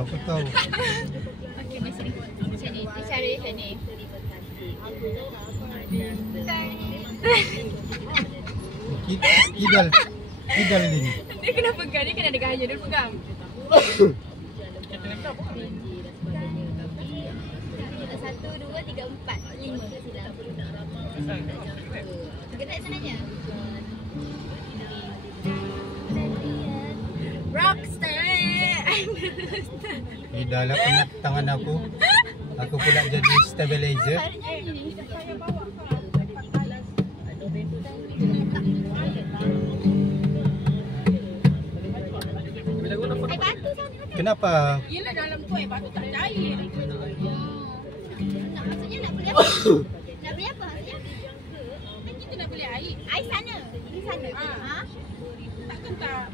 mana aku tahu. Okey, macam ni. Macam ni. Dia cara macam ni. Kidal ini. Dia kena pegang, dia kena ada gaya dia pegang. Satu, dua, tiga, empat, lima kat sini. Kena sebenarnya. Rockstar. Dah lah kena tangan aku. Aku pula jadi stabilizer. Kenapa? Yelah dalam tu batu tak cair. Maksudnya nak beli apa? Nak beli apa maksudnya? Kan kita nak beli air. Air sana. Di sana. Ha? Takkan tak